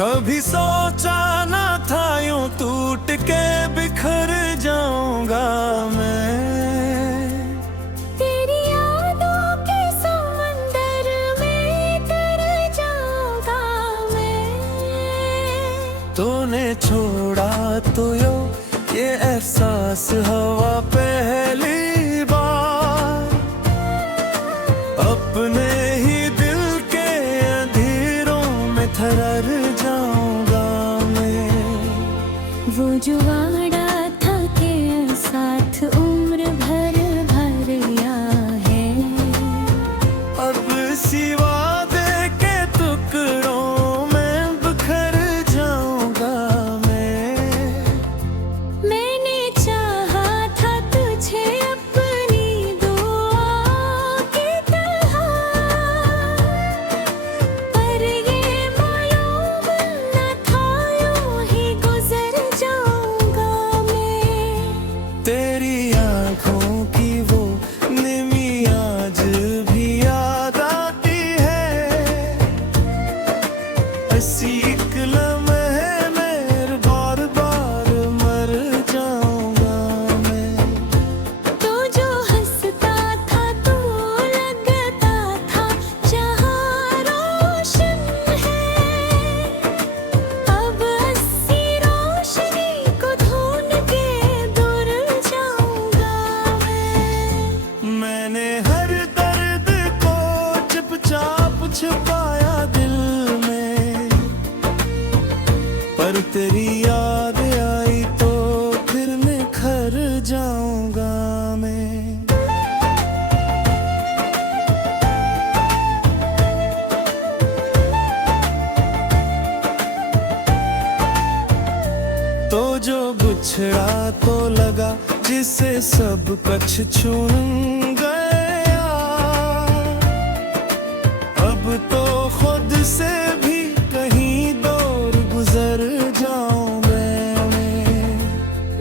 कभी सोचा न था यूं टूट के बिखर जाऊंगा मैं। तेरी यादों के समंदर में तर जाऊंगा मैं। तूने छोड़ा तो यो ये एहसास हवा पहली बार, अपने ही दिल के अंधेरों में थरर जाऊंगा मैं। वो जो वादा था के साथ उम्र भर भरिया है, अब सिवा दे के टुकड़ों में बिखर जाऊंगा मैं। मैंने चाहा था तुझे अपनी दुआ की तरह, पर ये मालूम न था यूं ही गुजर जाऊंगा मैं। तेरी आंखों की वो निमी आज भी याद आती है, ऐसी एक लम्हे में बार बार मर जाऊंगा मैं। तो जो हंसता था तू लगता था जहां रोशन है, अब अस्सी रोशनी को ढूंढ के दूर जाऊंगा मैं। मैंने हर दर्द को चुपचाप छुपाया दिल में, पर तेरी याद आई तो फिर निखर जाऊंगा मैं। तो जो बिछड़ा तो लगा जिसे सब कुछ छून गया, अब तो खुद से भी कहीं दूर गुजर जाऊंगा मैं।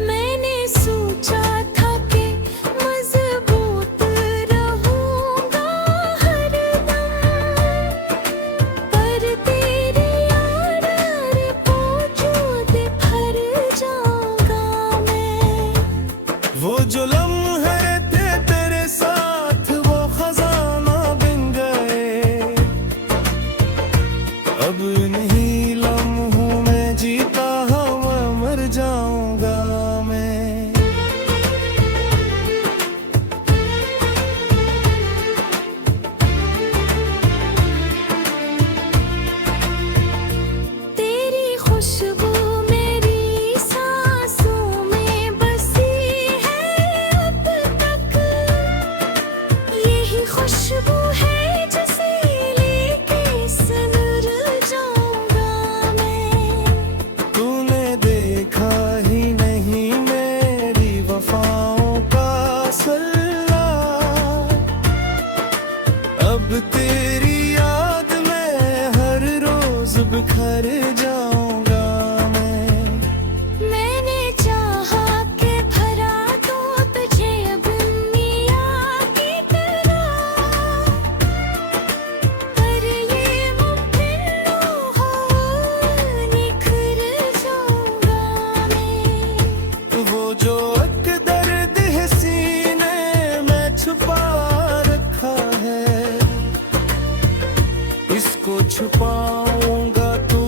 मैंने सोचा था कि मजबूत रहूंगा हरदम, पर तेरी याद मौजूद भर जाऊंगा मैं। वो जो लम्हे थे तेरे साथ वो खजाना बन गए, अब नहीं लम्हों में जीता हुआ मर जाऊंगा मैं। तेरी खुशबू मेरी सांसों में बसी है अब तक, यही खुशबू है जिसे लेके सनर जाऊंगा मैं। तूने देखा ही नहीं मेरी वफाओं का सल्ला, अब तेरी याद में हर रोज बिखर जाऊंगा मैं। मैंने चाहा कि भरा दूं तुझे अब मियां की तरह, पर ये मुमकिन न हो, निखर जाऊंगा मैं। वो जो एक दर्द है सीने में छुपा रखा है, इसको छुपाऊंगा तू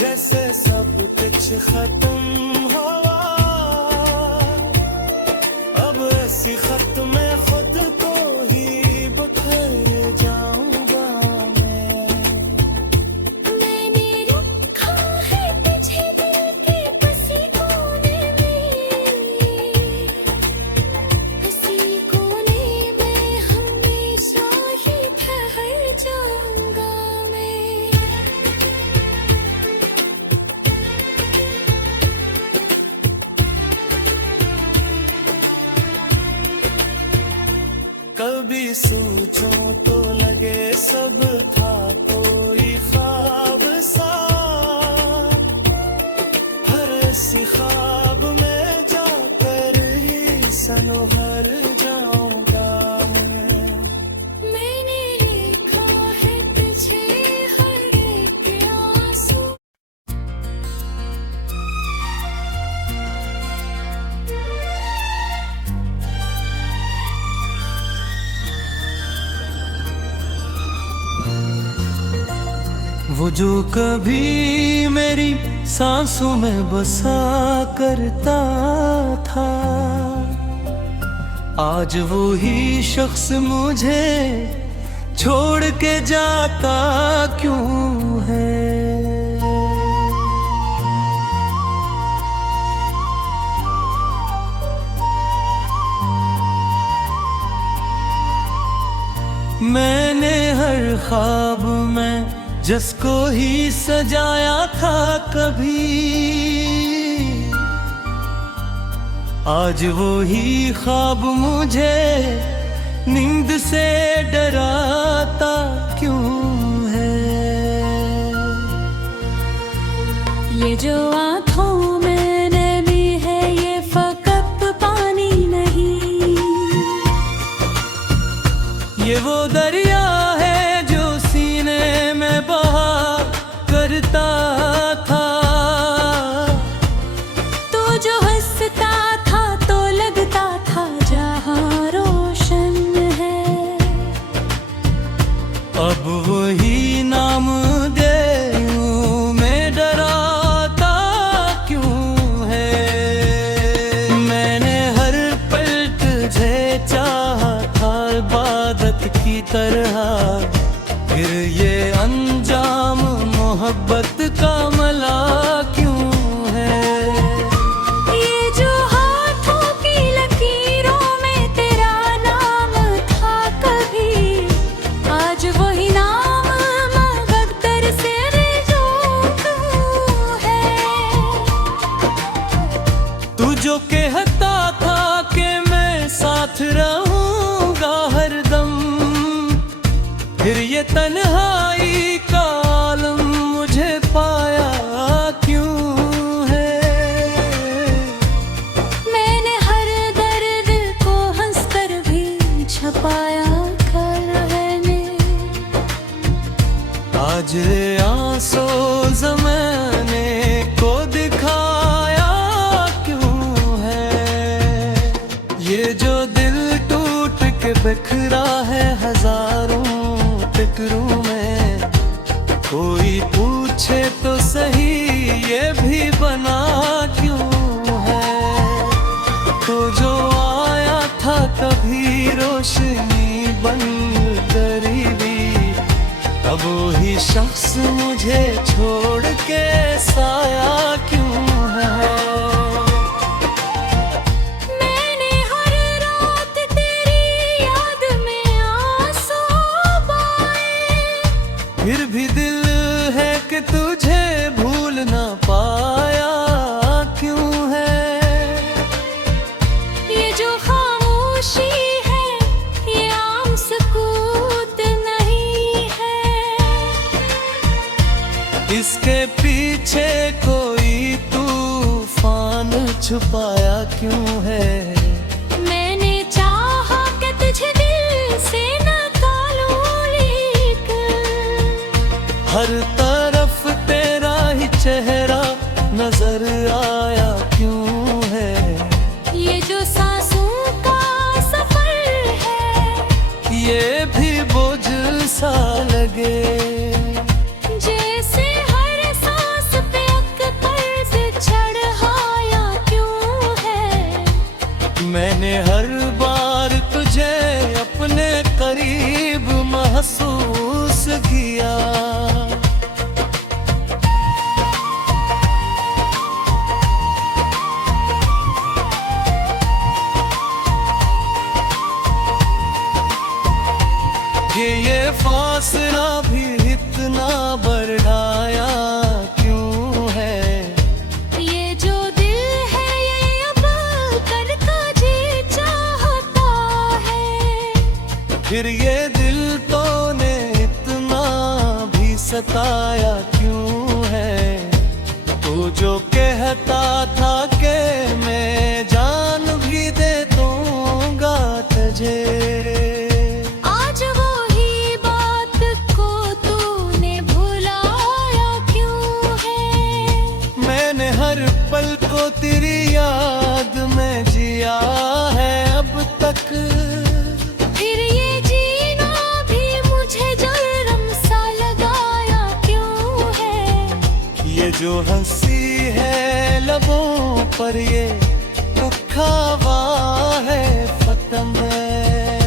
जैसे सब कुछ खत्म हुआ, अब ऐसी खत में खुद को ही बखर जाऊंगा मैंने रखा है तुझे दिल के किसी कोने में हमेशा ही ठहर जाऊंगा मैं। कभी सोचो तो लगे सब था कोई ख्वाब सा, हर सी ख्वाब में जाकर ही सनोहर जाऊंगा मैं। मैंने लिखा है तुझे हर एक आंसू। वो जो कभी मेरी सांसों में बसा करता था, आज वो ही शख्स मुझे छोड़ के जाता क्यों है। मैंने हर ख्वाब में जिसको ही सजाया था कभी, आज वो ही ख्वाब मुझे नींद से डराता क्यों है। ये जो आँखों में नमी है ये फकत पानी नहीं, ये वो दरिया है जो सीने में बहा करता था। तो जो हंसता था तो लगता था जहाँ रोशन है। अब वही नाम दे में डराता क्यों है। मैंने हर पल तुझे चाहा था इबादत की तरह, फिर ये अंजाम मोहब्बत का मला क्यों है। ये जो हाथों की लकीरों में तेरा नाम था कभी, आज वही नाम मुक़द्दर से बेजोड़ है। तू जो कहता था कि मैं साथ रहूंगा हरदम, फिर ये तन्हाई का आलम मुझे पाया क्यों है। मैंने हर दर्द को हंसकर भी छपाया कर रहने, आज ये आंसू ज़माने को दिखाया क्यों है। ये जो दिल टूट के बिखरा है हजारों टुकड़ों में, कोई पूछे तो सही ये भी बना क्यों है। तो जो आया था कभी रोशनी बन करीबी, अब वही शख्स मुझे छोड़ के साया क्यों है। मैंने हर रात तेरी याद में आंसू बहाए, फिर भी दिल है कि तुझे भूल ना पाया क्यों है। ये जो खामोशी है ये आम सुकूत नहीं है। इसके पीछे कोई तूफान छुपाया क्यों है। मैंने चाहा कि तुझे दिल से निकालूं, लेकिन हर तरफ तेरा ही चेहरा नजर आया क्यों है। ये जो सांसों का सफर है ये भी बोझ सा लगे, जैसे हर सांस पे मैंने हर बार तुझे अपने करीब महसूस किया। ये फासला भी इतना बढ़ाया क्यों है? ये जो दिल है ये अब करता जी चाहता है। फिर ये दिल तो ने इतना भी सताया क्यों है? तू जो कहता था कि मैं जान भी दे दूंगा तुझे, पल को तेरी याद में जिया है अब तक। फिर ये जीना भी मुझे जरम सा लगाया क्यों है? ये जो हंसी है लबों पर ये दुखावा है खत्म है।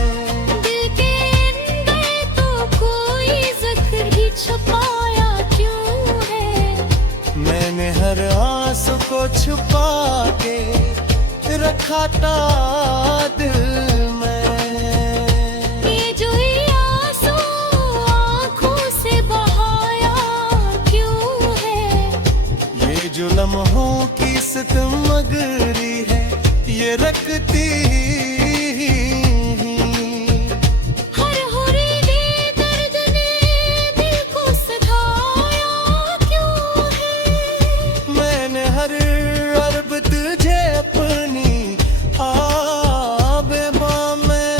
दिल के अंदर तो कोई ज़ख्म ही छुपाया क्यों है? मैंने हर आंसू को छुपा के रखा था दिल में। ये जो आंसू आँखों से बहाया क्यों है? ये जो लम्हों की सितमगरी है ये रखती हर हुरीदे दर्द ने दिल को सताया क्यों है? मैंने हर अरब तुझे अपनी आबे बाँ में,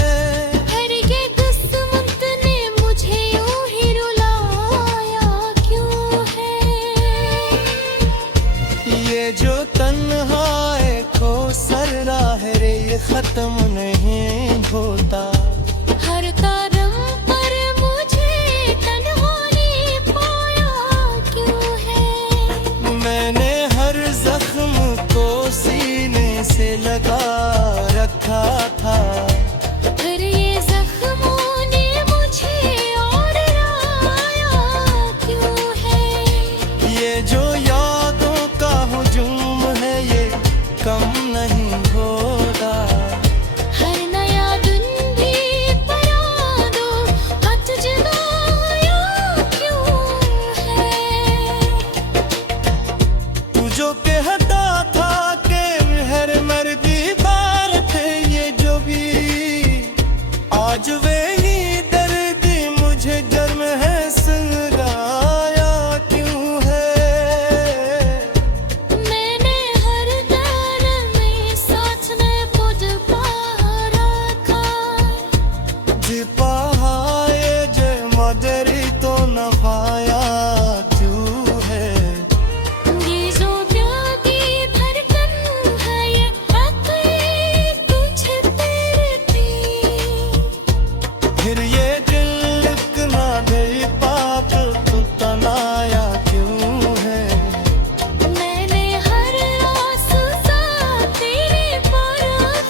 हर ये किस्मत ने मुझे यूं ही रुलाया क्यों है? ये जो तन्हाई को सररा है रे ये खत्म नहीं होता। हर कदम पर मुझे तन्हा ने पाया क्यों है? मैंने हर जख्म को सीने से लगा रखा था। फिर ये जख्मों ने मुझे और राया क्यों है? ये जो यादों का हुजूम है ये कम नहीं होता। हर नया दिन भी परा दो हट जगाया क्यों है? तू जो कहता था कि हर मर्दी बार थे ये जो भी आज वे ही दर्द मुझे जन्म है संगाया क्यों है? मैंने हर दर में साथ में खुद पा रखा। जिपाए जे मदरी तो नफाया क्यों है? ये जो प्यार की धड़कन है ये हक़ तुझे तेरे थी। फिर ये दिल इतना गई पाप तू तनाया क्यों है? मैंने हर रास्ता तेरे पर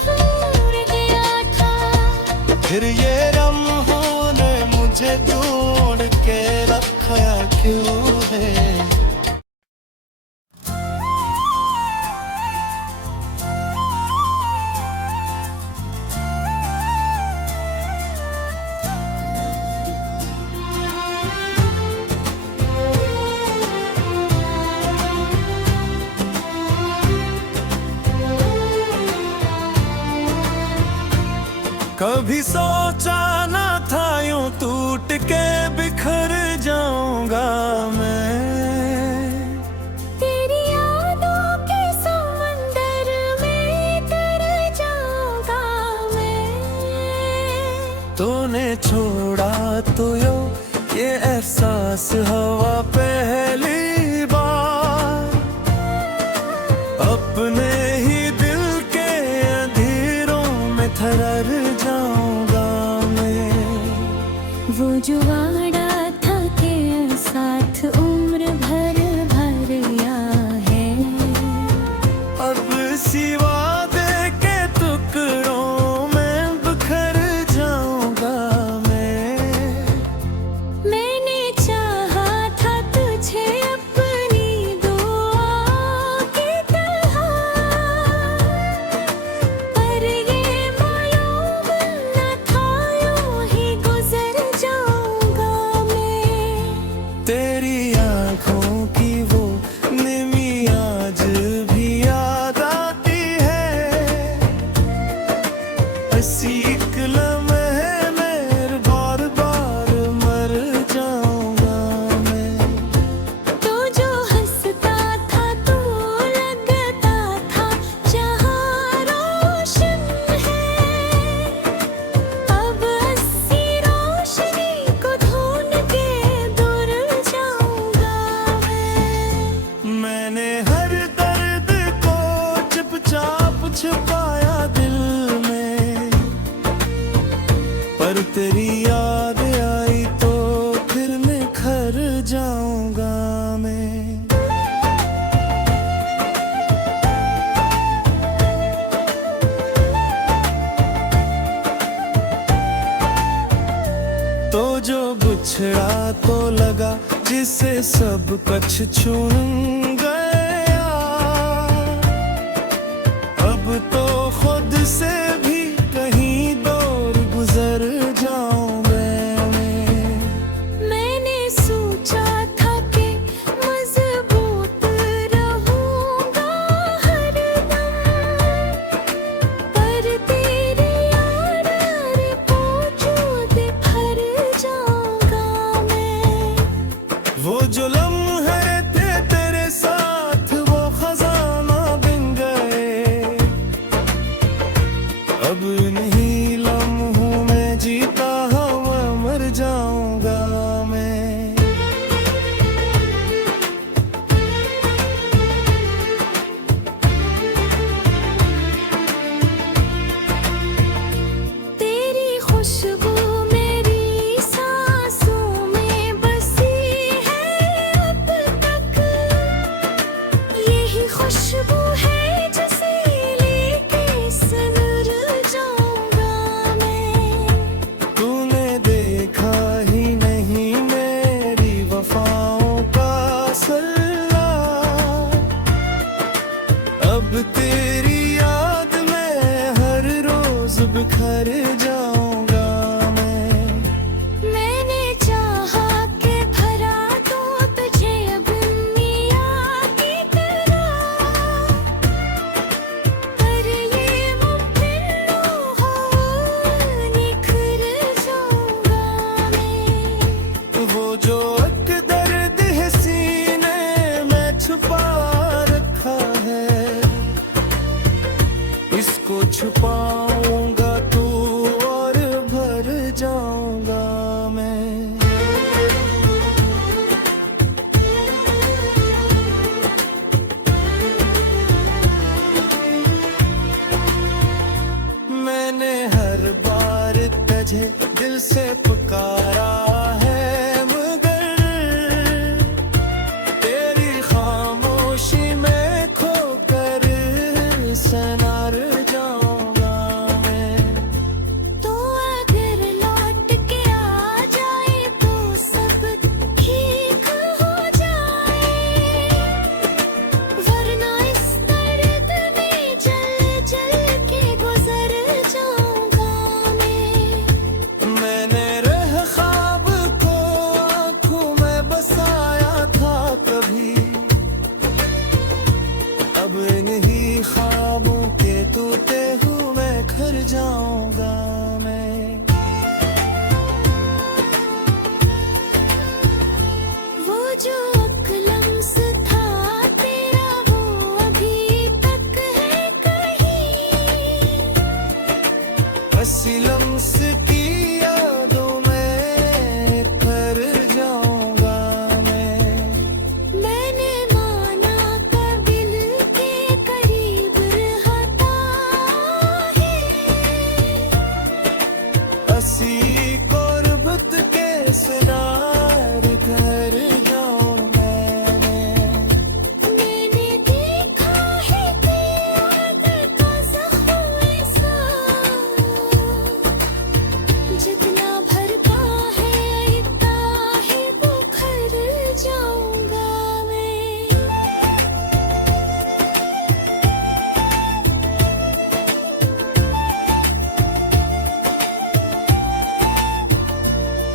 दूर गया था। फिर ये लम्हों ने मुझे ढूंढ के रखा क्यों है? कभी सोचा न था यूं टूट के बिखर जाऊंगा मैं। तेरी यादों के समंदर में तर जाऊंगा मैं। तूने छोड़ा तो यो ये एहसास हवा पहली बार। अपने ही दिल के अंधेरों में थरर जाऊंगा मैं। वो जो वादा था कुछ छून गया, अब तो खुद से भी कहीं दूर गुजर जाऊंगा मैं। मैंने सोचा था कि मजबूत रहूंगा हरदम, पर तेरी याद रे वजूद भर जाऊंगा मैं। वो जो लम्हे थे तेरे साथ वो खजाना बन गए, अब नहीं लम्हों में जीता हुआ मर जाऊंगा मैं। तेरी खुशबू मेरी सांसों में बसी है अब तक, यही खुशबू है जिसे लेके सनर जाऊंगा मैं। तूने देखा ही नहीं मेरी वफाओं का सल्ला, अब तेरी याद में हर रोज बिखर जाऊंगा मैं। मैंने चाहा कि भरा तो तुझे अब मियां की तरह, पर ये मुमकिन न हो, निखर जाऊंगा मैं। वो जो एक दर्द है सीने में छुपा रखा है, इसको छुपाऊंगा तू और भर जाऊंगा मैं। मैंने हर बार तुझे दिल से पुकारा है, मगर तेरी खामोशी में खोकर सनार जाऊंगा मैं। तो अगर लौट के आ जाए तो सब ठीक हो जाए, वरना इस दर्द में जल जल के गुजर जाऊंगा मैं। मैंने रह ख्वाब को आँखों में बसाया था कभी, अब इन्हीं ख्वाबों के टूटे हुए घर जाऊंगा मैं। वो जो लम्स था तेरा वो अभी तक है कहीं, हंसी लम्स की यादों में कर जाऊंगा मैं। मैंने माना काबिल के करीब रहता है, हंसी कुर्बत के सिनार कर जाऊं मैं। मैंने देखा है कि याद का ज़ख्म ऐसा, जितना भरता है इतना ही बुखर जाऊंगा मैं।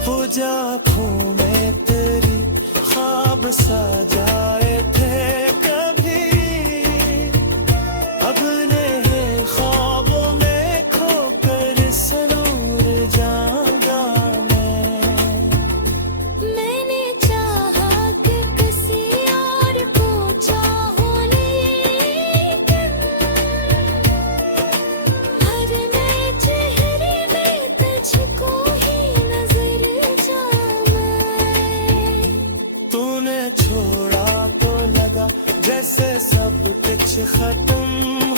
वो आँखों में तेरी ख्वाब सजाए थे कभी, अब नहीं ख्वाबों में खोकर सनूर जाऊंगा मैं। मैंने चाहा कि किसी और को चाहो, लेकिन हर नए चेहरे में तुझको ही नजर जाऊं मैं। तूने छोड़ा तो लगा जैसे सब कुछ खत्म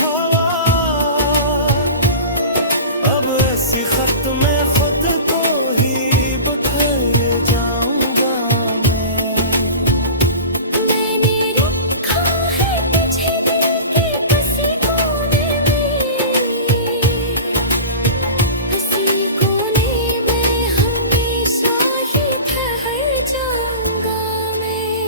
हुआ, अब ऐसी खत्म में खुद को ही बखर जाऊंगा मैं। मैंने रखा है तुझे दिल के किसी कोने में, किसी कोने में हमेशा ही ठहर जाऊंगा मैं।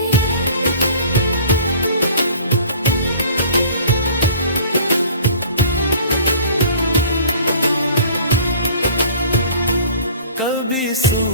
यीशु